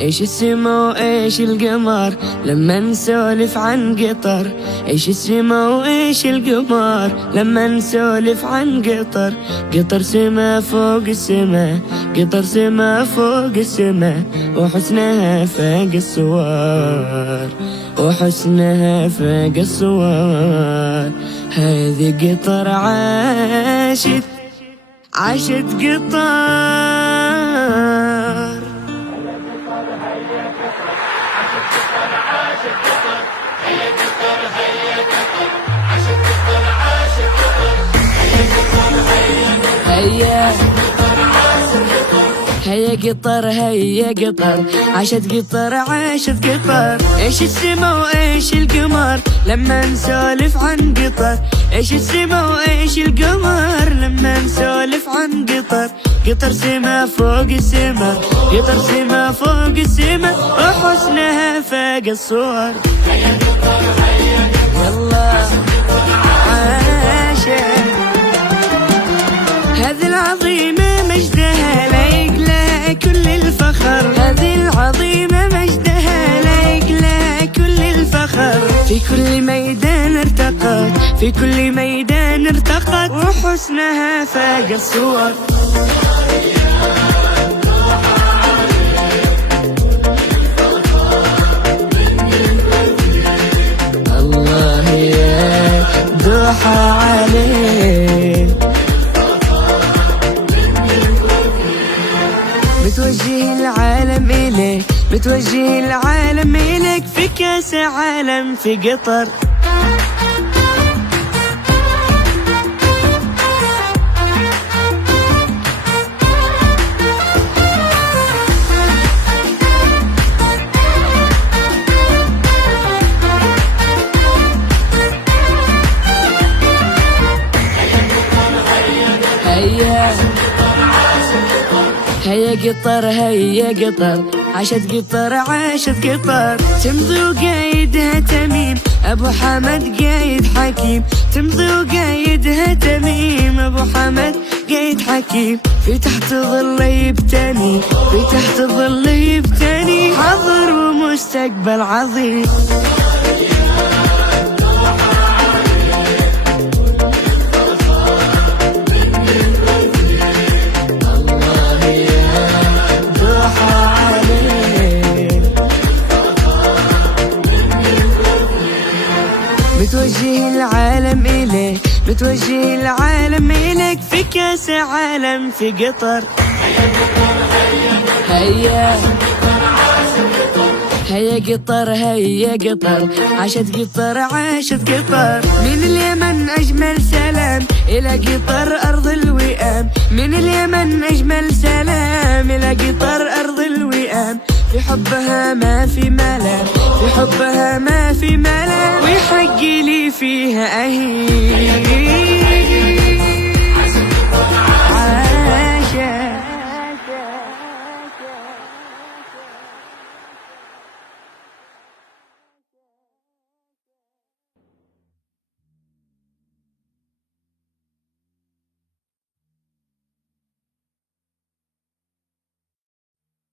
ايش السما وايش القمر لما نسولف عن قطر. ايش السما وايش القمر لما نسولف عن قطر. قطر سما فوق السما، قطر سما فوق السما، وحسنها فاق الصور، وحسنها فاق الصور. هذه قطر عاشت قطر. هيا قطر هيا قطر، عاشت قطر عاشت قطر. ايش السما وايش القمر لما نسولف عن قطر. ايش السما وايش القمر لما نسولف عن قطر. قطر سما فوق السما، قطر سما فوق السما، وحسنها فاق الصور. هيا قطر هيا قطر، عاشت هذه العظيمة مجدها لايق لها كل الفخر. هذه العظيمة مجدها لايق لها كل الفخر. في كل ميدان ارتقت، في كل ميدان ارتقت، وحسنها فاق الصور. الله يا ضحى عليه. بتوجه العالم إليك، بتوجه العالم إليك، في كاس عالم في قطر. هيا قطر هيا قطر، عاشت قطر عاشت قطر. تمضي وقايدها تميم، ابو حمد قايد حكيم. تمضي وقايدها تميم، ابو حمد قايد حكيم. في تحت ظل يبتني، في تحت ظل يبتني، حاضر ومستقبل عظيم. بتوجه العالم إليك، بتوجه العالم إليك، في كاس عالم في قطر. هيا هيا قطر هيا قطر، عاشت قطر عاشت قطر. من اليمن أجمل سلام إلى قطر أرض الوئام. من اليمن أجمل سلام إلى قطر أرض الوئام. في حبها ما في ملام، في حبها ما في ملام، ويحق لي فيها أهين.